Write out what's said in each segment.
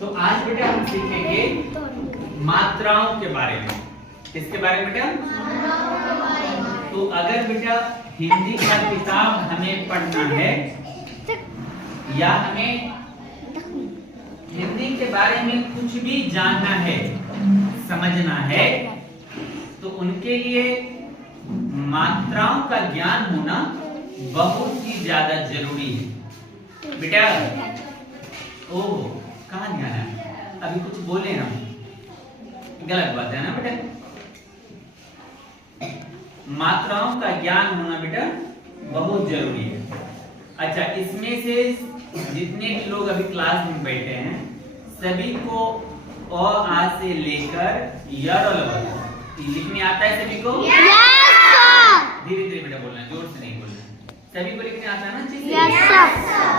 तो आज बेटा हम सीखेंगे मात्राओं के बारे में। किसके बारे में बेटा? तो अगर बेटा हिंदी का किताब हमें पढ़ना है या हमें हिंदी के बारे में कुछ भी जानना है, समझना है, तो उनके लिए मात्राओं का ज्ञान होना बहुत ही ज्यादा जरूरी है बेटा। ओह, कहाँ ध्यान है? अभी कुछ बोले हम, गलत बात है ना बेटा। मात्राओं का ज्ञान होना बेटा बहुत जरूरी है। अच्छा, इसमें से जितने भी लोग अभी क्लास में बैठे हैं सभी को अ आ से लेकर य लिखने आता है सभी को? धीरे धीरे बेटा बोलना, जोर से नहीं बोलना। सभी को लिखने आता है ना अच्छे से?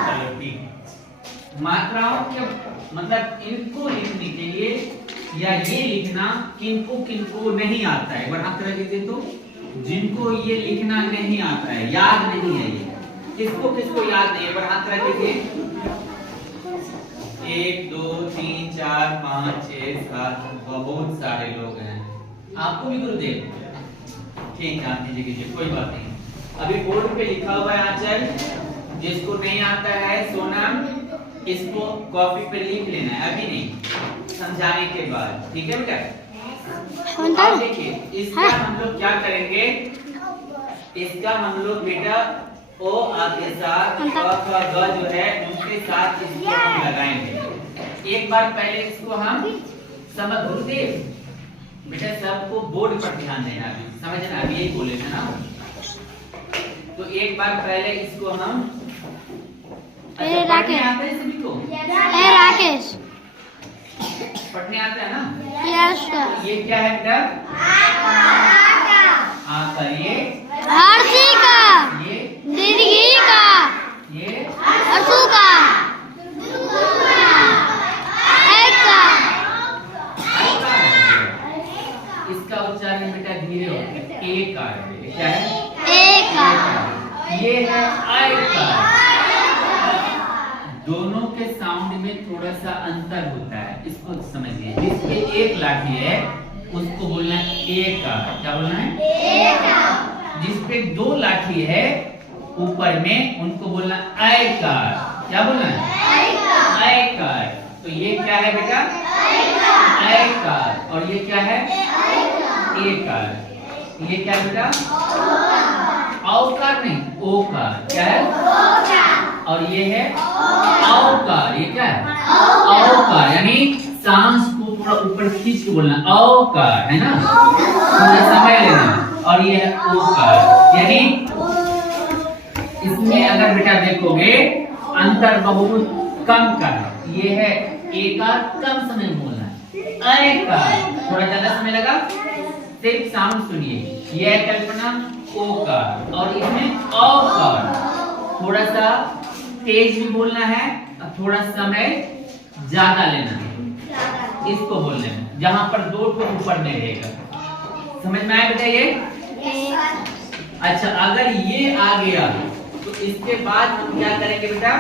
चलो ठीक। मात्राओं के मतलब इनको लिखने के लिए या ये लिखना किनको किनको नहीं आता है, एक बार हाथ रख दे तो। जिनको ये लिखना नहीं आता है, याद नहीं है, ये किसको किसको याद नहीं है, एक बार हाथ रख दे। 1 2 3 4 5 6 7 बहुत सारे लोग हैं। आपको भी गुरुदेव ठीक है, आप कीजिए, कोई बात नहीं। अभी बोर्ड पे लिखा हुआ है आंचल, जिसको नहीं आता है सोनम इसको कॉपी पे लिख लेना है, अभी नहीं, समझाने के बाद, ठीक है बेटा? अब देखिए इसका हम लोग क्या करेंगे, इसका हम लोग बेटा ओ आ के साथ क ख ग जो है उनके साथ इसको हम लगाएंगे। एक बार पहले इसको हम समझ गुरुदेव बेटा, सबको बोर्ड पर ध्यान देना, अभी समझना, अभी यही बोले थे ना। तो एक बार पहले इसको हम पढ़ने आता है सभी को? राकेश पढ़ने आता है ना? यस तो ये क्या है बेटा? आका। ये हर्षी का, ये दीर्घी का, ये अशु का, एक का। इसका उच्चारण बेटा धीरे होगा, एक का है। क्या है? एक का। ये है आई का। दोनों के साउंड में थोड़ा सा अंतर होता है, इसको समझिए। जिसपे एक लाठी है उसको बोलना है एक का। क्या बोलना है? एक का। जिसपे 2 लाठी है ऊपर में उनको बोलना आई का। क्या बोलना है? आई का। तो ये क्या है बेटा? आई का। और ये क्या है? एक का। ये क्या है बेटा? औकार नहीं, ओकार। क्या है? और ये है औकार। ये क्या है? औकार, यानी सांस को थोड़ा ऊपर खींच के बोलना, औकार, है ना? थोड़ा समय लेना। और ये है ओकार, यानी इसमें अगर बेटा देखोगे अंतर बहुत कम का है। ये है एकार, कम समय में बोलना है, ऐकार थोड़ा ज्यादा समय लगा। सिर्फ साउंड सुनिए, ये है कल्पना ओकार, और इसमें औकार थोड़ा सा तेज भी बोलना है और थोड़ा समय ज्यादा लेना है इसको बोलने में, जहां पर 2 को ऊपर नहीं रहेगा। समझ में आया बेटा ये? अच्छा, अगर ये आ गया तो इसके बाद हम क्या करेंगे बेटा,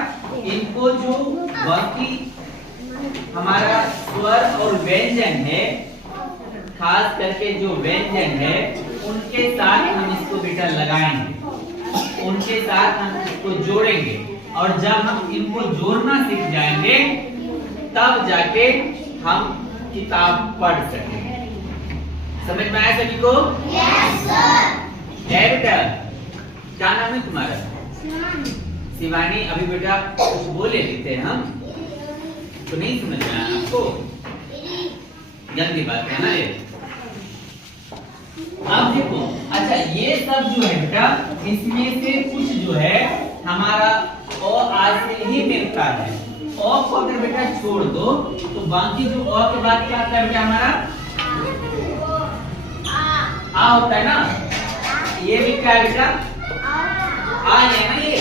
इनको जो बाकी हमारा स्वर और व्यंजन है, खास करके जो व्यंजन है उनके साथ हम इसको बेटा लगाएंगे, उनके साथ हम इसको जोड़ेंगे। और जब हम इनको जोड़ना सीख जाएंगे तब जाके हम किताब पढ़ सकेंगे। समझ में आया सभी को? Yes sir. है बेटा? क्या नाम है तुम्हारा? शिवानी। अभी बेटा कुछ बोले देते हैं हम, तो नहीं समझ में आया आपको? जल्दी बात है ना ये। अब देखो, अच्छा ये सब जो है बेटा, इसमें से कुछ जो है हमारा अ आ से ही मिलता है। अ को अगर बेटा छोड़ दो तो बाकी जो अ के बाद क्या आता है बेटा हमारा? आ होता है ना। ये भी क्या है बेटा? आ है ना ये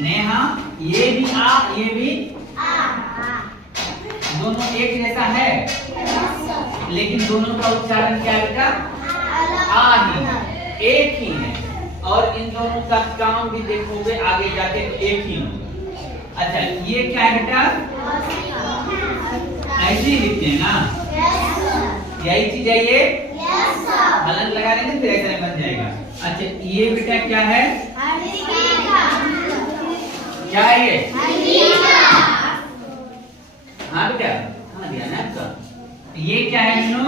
नेहा, ये भी आ, ये भी आ। दोनों एक जैसा है लेकिन दोनों का उच्चारण क्या है बेटा? आ ही है, एक ही है। और इन दोनों का काम भी देखोगे आगे जाके एक ही होगा। अच्छा, ये क्या है बेटा? ऐसे ही लिखते हैं ना, यही चीज है ये, हलन लगा देंगे फिर ऐसा बन जाएगा। अच्छा ये बेटा क्या है, क्या है ये, हाँ बेटा हाँ दिया ना आपका। ये क्या है मीनू,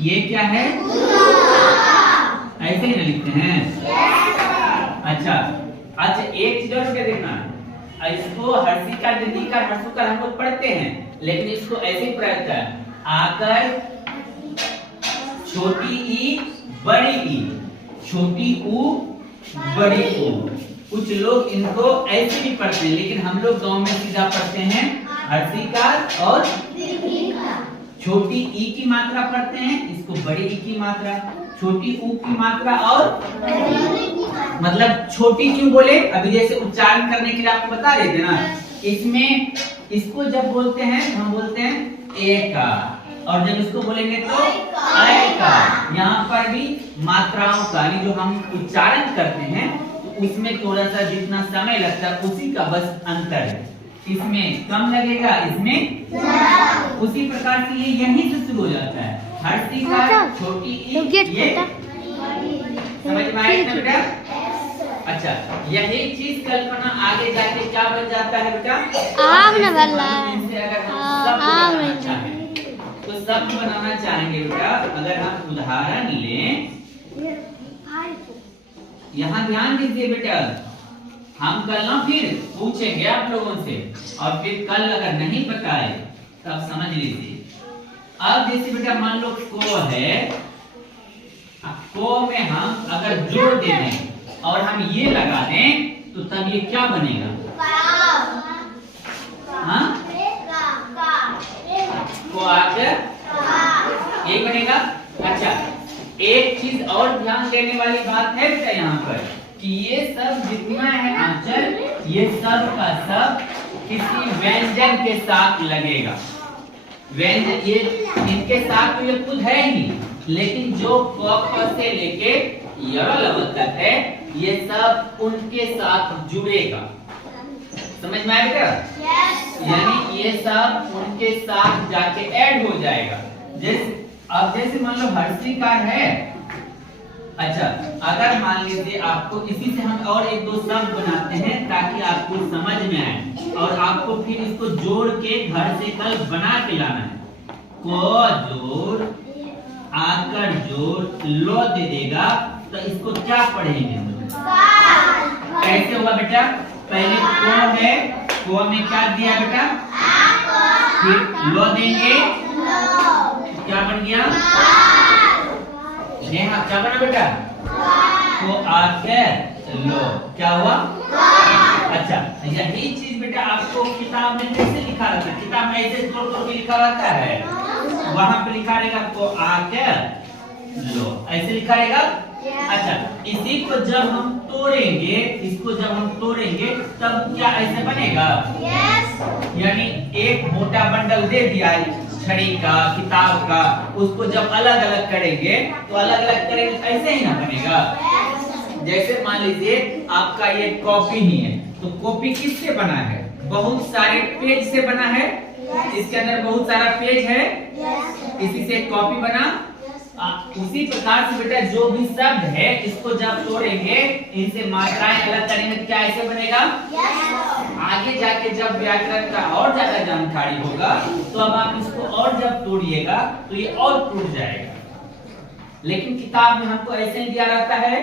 ये क्या है, ऐसे ही ना लिखते हैं। अच्छा अच्छा एक चीज और बेटा देखना, इसको हर्षिकार दीर्घिकार हर्षुकार हम लोग पढ़ते हैं, लेकिन इसको ऐसे ही पढ़ता है, आकर छोटी ई बड़ी ई, छोटी ऊ बड़ी ऊ। कुछ लोग इनको ऐसे भी पढ़ते हैं, लेकिन हम लोग गांव में सीधा पढ़ते हैं हर्षिकार और छोटी ई की मात्रा पढ़ते हैं, इसको बड़ी ई की मात्रा, छोटी ऊ की मात्रा और मतलब छोटी क्यों बोले, अभी जैसे उच्चारण करने के लिए आपको बता रहे थे ना, इसमें इसको जब बोलते हैं हम बोलते हैं ए का, और जब इसको बोलेंगे तो ऐ का। यहाँ पर भी मात्राओं का जो हम उच्चारण करते हैं तो उसमें थोड़ा सा जितना समय लगता है उसी का बस अंतर है, इसमें कम लगेगा, इसमें उसी प्रकार से ये यहीं से शुरू हो जाता है, हर्षिकार छोटी ई, ये समझ में आया ना बेटा। अच्छा यही चीज कल्पना आगे जाके क्या बन जाता है बेटा, आम न भला इनसे अगर हम शब्द बनाना चाहें तो शब्द बनाना चाहेंगे बेटा, अगर हम उदाहरण लें, यहाँ ध्यान दीजिए बेटा, हम कल ना फिर पूछेंगे आप लोगों से, और फिर कल अगर नहीं बताए तब समझ लीजिए। अब जैसे बेटा मान लो को है, को में हम अगर जोड़ दे दें और हम ये लगा दें तो तब ये क्या बनेगा, हाँ को आकर ये बनेगा। अच्छा एक चीज और ध्यान देने वाली बात है बेटा यहाँ पर कि ये सब जितना है आंचल, ये सब का सब किसी व्यंजन के साथ लगेगा, व्यंजन ये इनके साथ तो ये खुद है ही, लेकिन जो क से लेके य तक है ये सब उनके साथ जुड़ेगा, समझ में आया बेटा, यानी ये सब उनके साथ जाके ऐड हो जाएगा। जैसे अब जैसे मान लो हर्षिकार है, अच्छा अगर मान लीजिए आपको इसी से हम और एक दो शब्द बनाते हैं ताकि आपको समझ में आए, और आपको फिर इसको जोड़ के घर से कल बना के लाना है, को जोड़ आकर जोड़ लो दे देगा, तो इसको क्या पढ़ेंगे, कैसे होगा बेटा, पहले को है, को में क्या दिया बेटा, फिर लो देंगे, क्या बन गया, नेहा क्या बना बेटा, को आकर लो, क्या हुआ, अच्छा यही चीज बेटा आपको किताब में कैसे लिखा रहता है, किताब में ऐसे तोड़ तोड़ के लिखा रहता है, वहां पे लिखा रहेगा को आकर लो, ऐसे लिखा रहेगा। अच्छा इसी को जब हम तोड़ेंगे, इसको जब हम तोड़ेंगे तब क्या ऐसे बनेगा, यानी एक मोटा बंडल दे दिया छड़ी का किताब का, उसको जब अलग अलग करेंगे तो अलग अलग करेंगे तो ऐसे ही ना बनेगा। जैसे मान लीजिए आपका ये कॉपी ही है, तो कॉपी किससे बना है, बहुत सारे पेज से बना है, इसके अंदर बहुत सारा पेज है, इसी से कॉपी बना। उसी प्रकार से बेटा जो भी शब्द है इसको जब तोड़ेंगे, इनसे मात्राएं अलग करेंगे तो क्या ऐसे बनेगा, आगे जाके जब व्याकरण का और ज्यादा जानकारी होगा तो अब आप इसको और जब तोड़िएगा तो ये और टूट जाएगा, लेकिन किताब में हमको ऐसे दिया रहता है।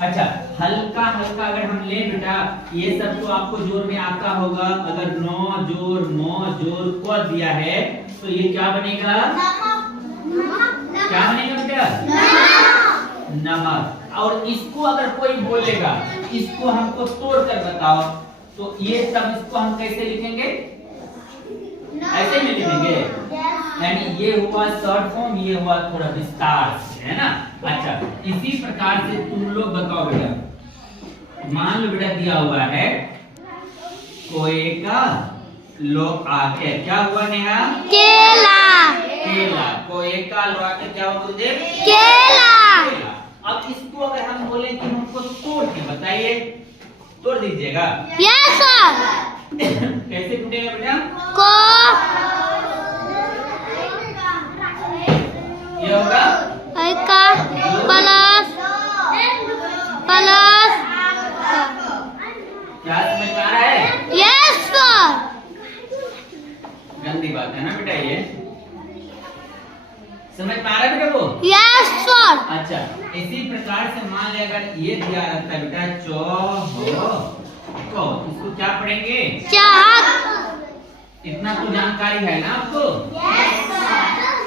अच्छा हल्का हल्का अगर हम ले बेटा, ये सब तो आपको जोड़ में आता होगा, अगर नो जोड़ मो जोड़ को दिया है तो ये क्या बनेगा, क्या बनेगा बेटा, नमक। और इसको अगर कोई बोलेगा इसको हमको तोड़ कर बताओ, तो ये तब इसको हम कैसे लिखेंगे, ऐसे ही लिखेंगे, यानी ये हुआ शॉर्ट फॉर्म, ये हुआ थोड़ा विस्तार से, है ना। अच्छा इसी प्रकार से तुम लोग बताओ बेटा, मान लो बेटा दिया हुआ है कोए का लो आके, क्या हुआ नेहा, केला, केला, कोए का लो आके क्या हुआ गुरुदेव, केला। अब इसको अगर हम बोले कि हमको तोड़ के बताइए, तोड़ दीजिएगा, यस सर। कैसे टूटेगा बेटा, क्या समझ में आ रहा है? Yes sir. गंदी बात है ना बेटा ये। समझ में आ रहा है बेटा वो? Yes sir. अच्छा, इसी प्रकार से मान लिया अगर ये दिया रहता है बेटा तो इसको क्या पढ़ेंगे? चाहत। इतना तो जानकारी है ना आपको?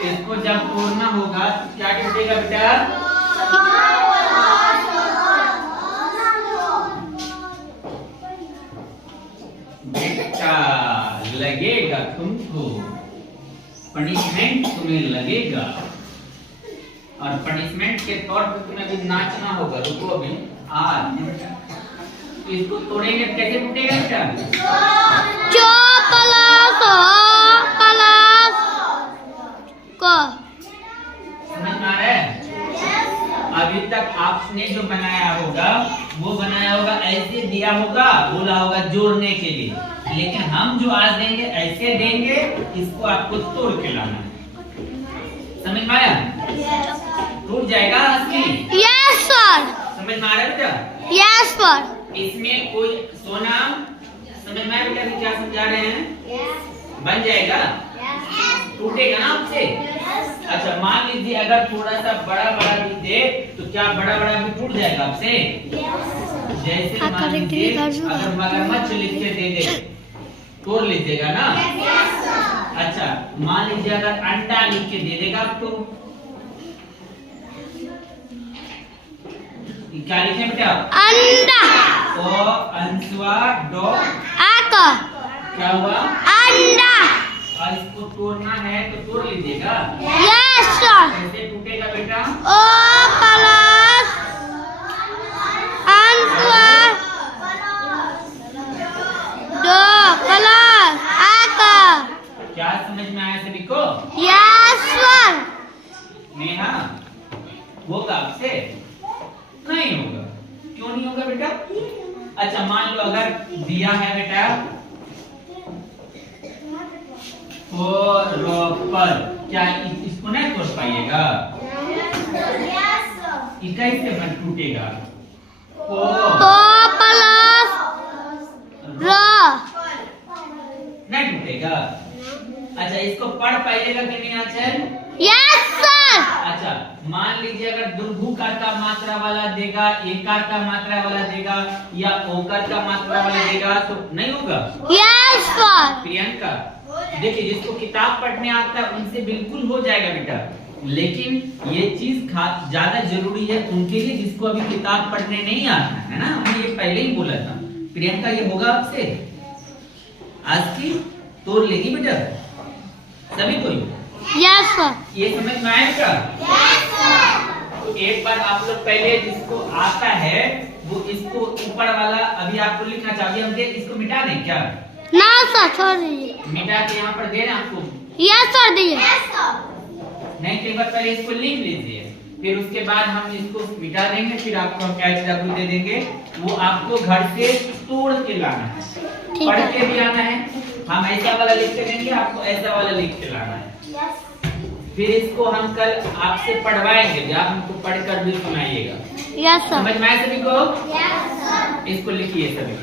इसको जब तोड़ना होगा तो क्या टूटेगा बेटा? बेटा लगेगा तुमको, पनिशमेंट तुम्हें लगेगा और पनिशमेंट के तौर पर तुम्हें भी नाचना होगा। रुको अभी आज तो इसको तोड़ेंगे कैसे टूटेगा बेटा? चो प्लस हो प्लस को। समझ में आ रहा है? अभी तक आपने जो बनाया होगा वो बनाया होगा ऐसे दिया होगा, बोला होगा जोड़ने के लिए, लेकिन हम जो आज देंगे ऐसे देंगे, इसको आपको तोड़ के लाना है। समझ में आया? टूट जाएगा असली। Yes sir. समझ में आ रहा है बेटा? Yes sir. इसमें कोई सोना समझ में आया बेटा कि क्या समझा रहे हैं? बन जाएगा, टूटेगा ना आपसे। अच्छा मान लीजिए अगर थोड़ा सा बड़ा बड़ा भी दे तो क्या बड़ा बड़ा भी टूट जाएगा आपसे? जैसे मान लीजिए अगर मगरमच्छ लिख के दे दे तोड़ लीजिएगा ना? अच्छा मान लीजिए अगर अंडा लिख के दे देगा तो क्या लिखे बेटा? अंडा। ओ अंसवा डो आका। क्या हुआ? अंडा। और इसको तोड़ना है तो तोड़ लीजिएगा। Yes sir. कैसे टूटेगा बेटा? ओ प्लस अंसवा दो प्लस आका। क्या समझ में आया सभी को? Yes sir. नेहा होगा आपसे? नहीं होगा। क्यों नहीं होगा बेटा? अच्छा मान लो अगर दिया है बेटा पर, क्या इसको नहीं तोड़ पाइएगा? कैसे बन टूटेगा? तो प्लस रो नहीं टूटेगा। अच्छा इसको पढ़ पाइएगा कि नहीं आचल? Yes sir. अच्छा मान लीजिए अगर दुर्भुकार का मात्रा वाला देगा, एकार का मात्रा वाला देगा या ओकार का मात्रा वाला देगा तो नहीं होगा? Yes sir. प्रियंका देखिए जिसको किताब पढ़ने आता है उनसे बिल्कुल हो जाएगा बेटा, लेकिन ये चीज ज्यादा जरूरी है उनके लिए जिसको अभी किताब पढ़ने नहीं आता है ना। हमने ये पहले ही बोला था। प्रियंका ये होगा आपसे? आज की तोड़ लेगी बेटा सभी कोई? Yes sir. ये समझ में आएगा? Yes sir. तो एक बार आप लोग पहले जिसको आता है वो इसको ऊपर वाला अभी आपको लिखना चाहिए, हम देख इसको मिटा दें क्या? ना सर छोड़ दीजिए। मिटा के यहाँ पर दे रहे हैं आपको? यस सर दीजिए। नहीं तो एक बार पहले इसको लिख लीजिए, फिर उसके बाद हम इसको मिटा देंगे, फिर आपको हम HW दे देंगे। वो आपको घर से तोड़ के लाना है, पढ़ के भी आना है। हम ऐसा वाला लिख के देंगे, आपको ऐसा वाला लिख के लाना है। फिर इसको हम कल आपसे पढ़वाएंगे, आप हमको पढ़कर भी सुनाइएगा। Yes sir. समझ में आया सभी को? Yes sir. इसको लिखिए सभी।